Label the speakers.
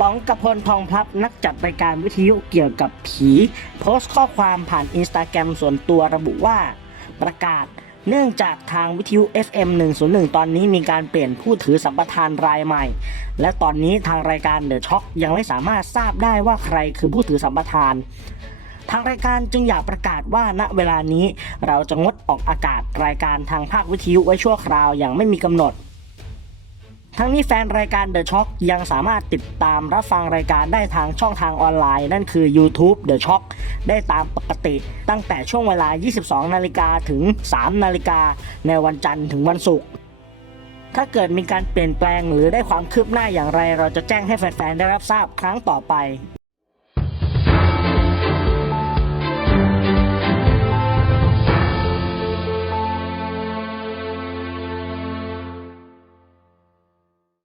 Speaker 1: ปองกพลับนักจัดรายการวิทยุเกี่ยวกับผี โพสต์ข้อความผ่านอินสตาแกรมส่วนตัวระบุว่า ประกาศเนื่องจากทางวิทยุ FM 101 ตอนนี้มีการเปลี่ยนผู้ถือสัมปทานรายใหม่ และตอนนี้ทางรายการเดอะช็อคยังไม่สามารถทราบได้ว่าใครคือผู้ถือสัมปทาน ทางรายการจึงอยากประกาศว่าณเวลานี้เราจะงดออกอากาศรายการทางภาควิทยุไว้ชั่วคราวอย่างไม่มีกำหนด ทั้งนี้แฟนรายการ The Shock ยังสามารถติดตามรับฟังรายการได้ทางช่องทางออนไลน์ นั่นคือ YouTube The Shock ได้ตามปกติ ตั้งแต่ช่วงเวลา 22 นาฬิกาถึง 3 นาฬิกาในวันจันทร์ถึงวันศุกร์ถ้าเกิดมีการเปลี่ยนแปลงหรือได้ความคืบหน้าอย่างไร เราจะแจ้งให้แฟนๆ ได้รับทราบครั้งต่อไป